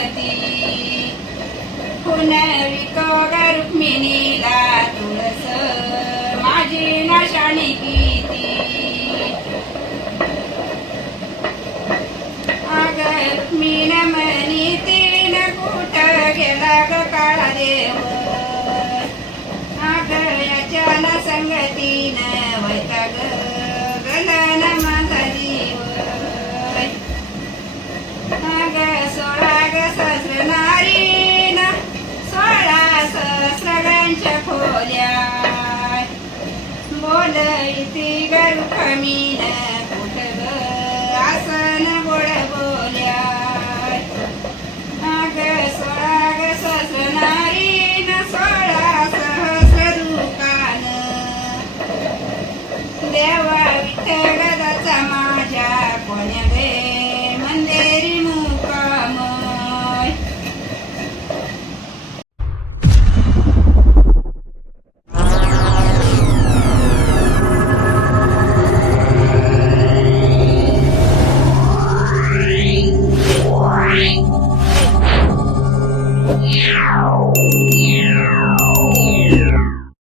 चिंता गती रुक्मिणीला तुळस माझी नाशाणी किती अग मी गरु कमीन कुठ ग आसन गोड बोल्या. अग सोळा ग सहस्र नारीन सोळा सहस्र दुकान. देवा Meow.